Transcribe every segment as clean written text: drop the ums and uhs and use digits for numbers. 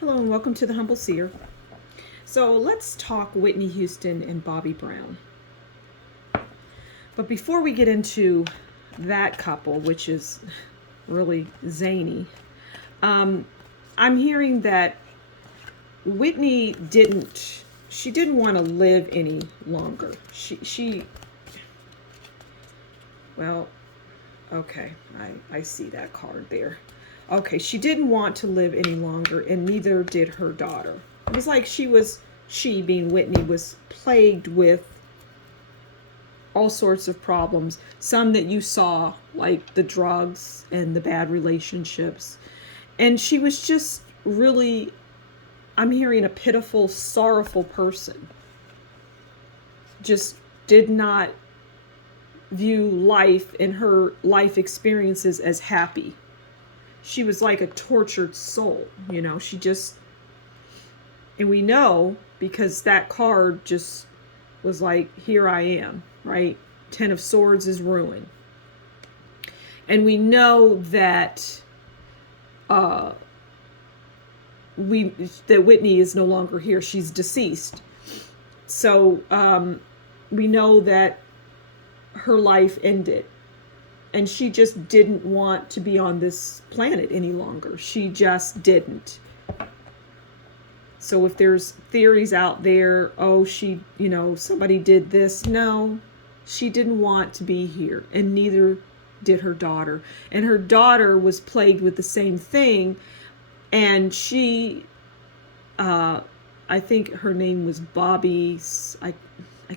Hello and welcome to the Humble Seer. So let's talk Whitney Houston and Bobby Brown. But before we get into that couple, which is really zany, I'm hearing that Whitney didn't want to live any longer. Well, okay, I see that card there. Okay, she didn't want to live any longer, and neither did her daughter. It was like she being Whitney, was plagued with all sorts of problems. Some that you saw, like the drugs and the bad relationships. And she was just really, I'm hearing, a pitiful, sorrowful person. Just did not view life and her life experiences as happy. She was like a tortured soul, she just, and we know because that card just was like, here I am, right? 10 of Swords is ruin. And we know that Whitney is no longer here. She's deceased. So we know that her life ended. And she just didn't want to be on this planet any longer. She just didn't. So if there's theories out there, oh, she, somebody did this. No, she didn't want to be here. And neither did her daughter. And her daughter was plagued with the same thing. And she, I think her name was Bobby. I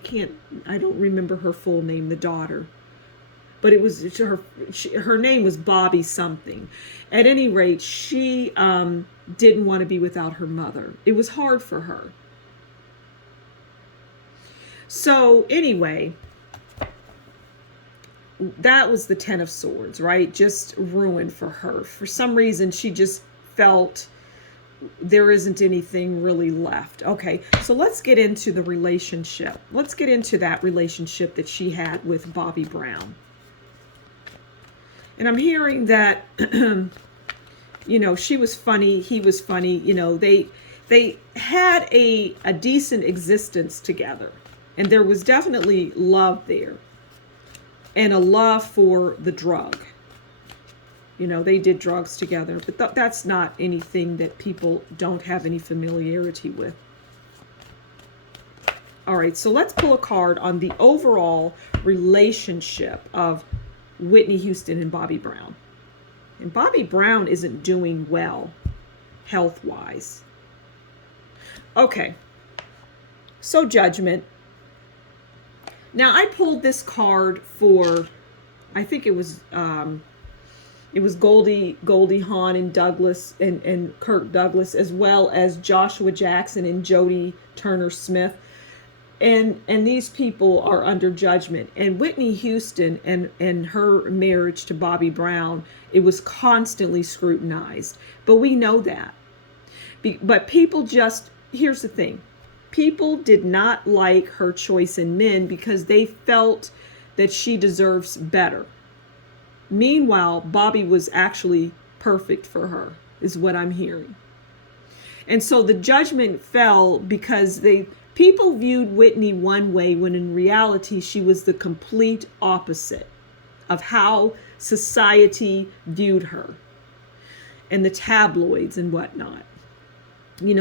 don't remember her full name, the daughter. But it was her name was Bobby something. At any rate, she didn't want to be without her mother. It was hard for her. So anyway, that was the 10 of Swords, right? Just ruined for her. For some reason, she just felt there isn't anything really left. Okay, so let's get into the relationship. Let's get into that relationship that she had with Bobby Brown. And I'm hearing that, she was funny, he was funny, they had a decent existence together. And there was definitely love there. And a love for the drug. They did drugs together, but that's not anything that people don't have any familiarity with. All right, so let's pull a card on the overall relationship of Whitney Houston and Bobby Brown. And Bobby Brown isn't doing well health-wise. Okay, so Judgment. Now I pulled this card for, I think it was Goldie Hawn and Douglas and Kirk Douglas, as well as Joshua Jackson and Jody Turner Smith. And these people are under judgment. And Whitney Houston and her marriage to Bobby Brown, it was constantly scrutinized. But we know that. But people just, here's the thing. People did not like her choice in men because they felt that she deserves better. Meanwhile, Bobby was actually perfect for her, is what I'm hearing. And so the judgment fell because people viewed Whitney one way when in reality she was the complete opposite of how society viewed her. And the tabloids and whatnot.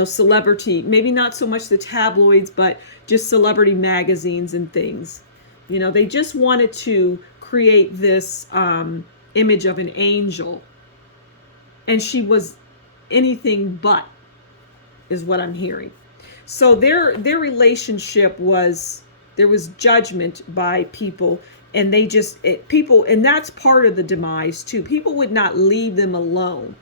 Celebrity, maybe not so much the tabloids, but just celebrity magazines and things. They just wanted to create this image of an angel. And she was anything but, is what I'm hearing. So their relationship was, there was judgment by people, and and that's part of the demise too. People would not leave them alone.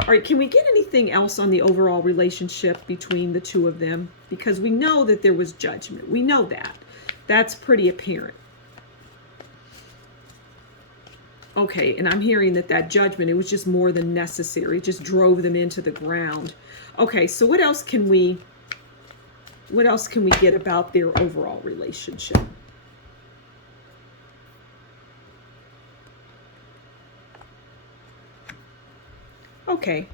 All right, can we get anything else on the overall relationship between the two of them? Because we know that there was judgment. We know that. That's pretty apparent. Okay, and I'm hearing that judgment, it was just more than necessary. It just drove them into the ground. Okay, so what else can we get about their overall relationship? Okay,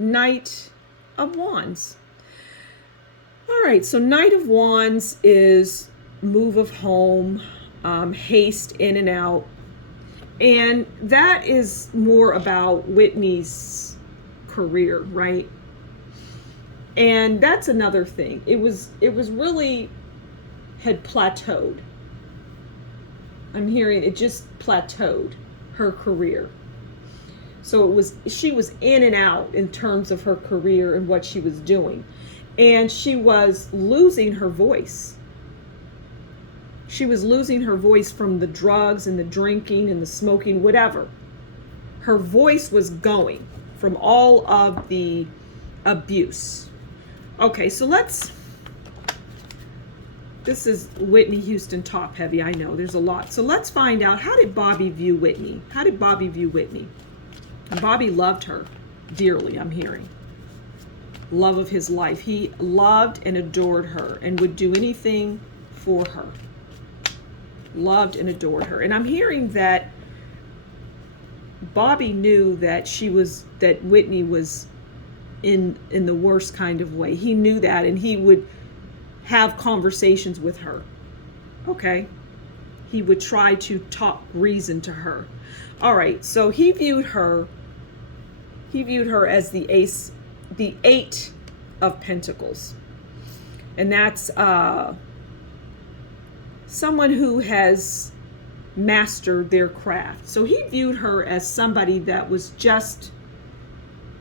Knight of Wands. All right, so Knight of Wands is move of home, haste in and out. And that is more about Whitney's career, right? And that's another thing. It was really had plateaued. I'm hearing it just plateaued, her career. So she was in and out in terms of her career and what she was doing. And she was losing her voice. She was losing her voice from the drugs and the drinking and the smoking, whatever. Her voice was going from all of the abuse. Okay, so this is Whitney Houston top heavy, I know, there's a lot. So let's find out, how did Bobby view Whitney? How did Bobby view Whitney? Bobby loved her dearly, I'm hearing. Love of his life. He loved and adored her and would do anything for her. Loved and adored her. And I'm hearing that Bobby knew that Whitney was in the worst kind of way. He knew that, and he would have conversations with her. Okay? He would try to talk reason to her. All right, so he viewed her as the Eight of Pentacles. And that's someone who has mastered their craft. So he viewed her as somebody that was just,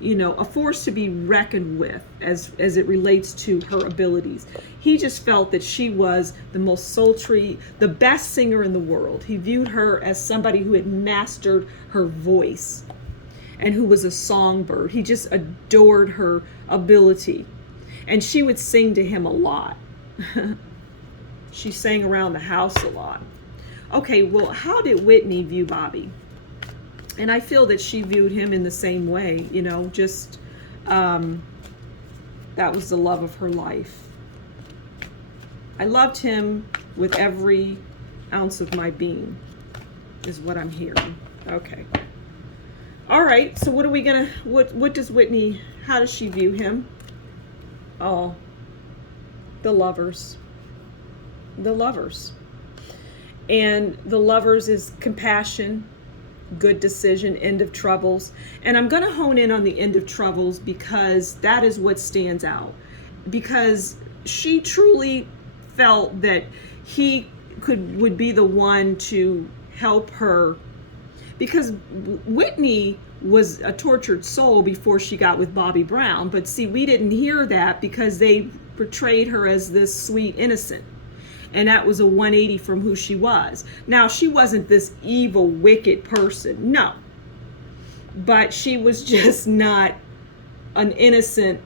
a force to be reckoned with as it relates to her abilities. He just felt that she was the most sultry, the best singer in the world. He viewed her as somebody who had mastered her voice and who was a songbird. He just adored her ability. And she would sing to him a lot. She sang around the house a lot. Okay, well, how did Whitney view Bobby? And I feel that she viewed him in the same way, just that was the love of her life. I loved him with every ounce of my being, is what I'm hearing. Okay. All right, so what does Whitney, how does she view him? Oh, the Lovers. The Lovers. And the Lovers is compassion, good decision, end of troubles. And I'm going to hone in on the end of troubles because that is what stands out. Because she truly felt that he would be the one to help her. Because Whitney was a tortured soul before she got with Bobby Brown. But see, we didn't hear that because they portrayed her as this sweet innocent. And that was a 180 from who she was. Now, she wasn't this evil, wicked person. No. But she was just not an innocent.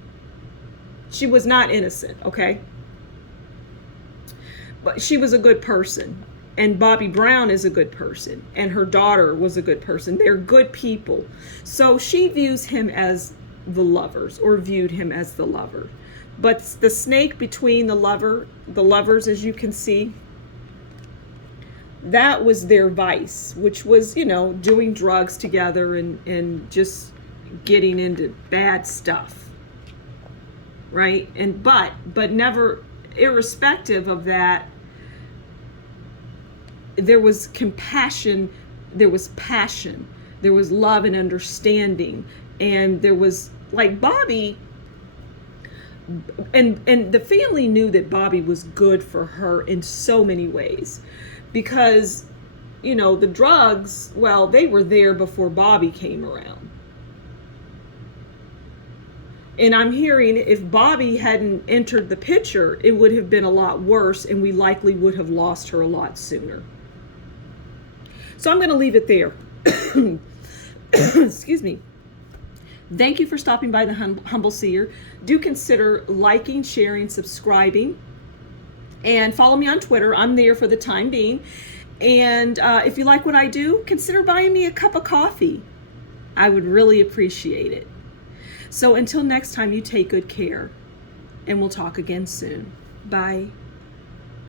She was not innocent, okay? But she was a good person. And Bobby Brown is a good person. And her daughter was a good person. They're good people. So she views him as the Lovers, or viewed him as the lover. But the snake between the lovers, as you can see, that was their vice, which was, doing drugs together and just getting into bad stuff. Right? And but never, irrespective of that, there was compassion, there was passion, there was love and understanding, and there was, like, Bobby, and the family knew that Bobby was good for her in so many ways, because the drugs, well, they were there before Bobby came around. And I'm hearing if Bobby hadn't entered the picture, it would have been a lot worse, and we likely would have lost her a lot sooner. So I'm going to leave it there. Excuse me. Thank you for stopping by the Humble Seer. Do consider liking, sharing, subscribing, and follow me on Twitter. I'm there for the time being. And if you like what I do, consider buying me a cup of coffee. I would really appreciate it. So until next time, you take good care, and we'll talk again soon. Bye.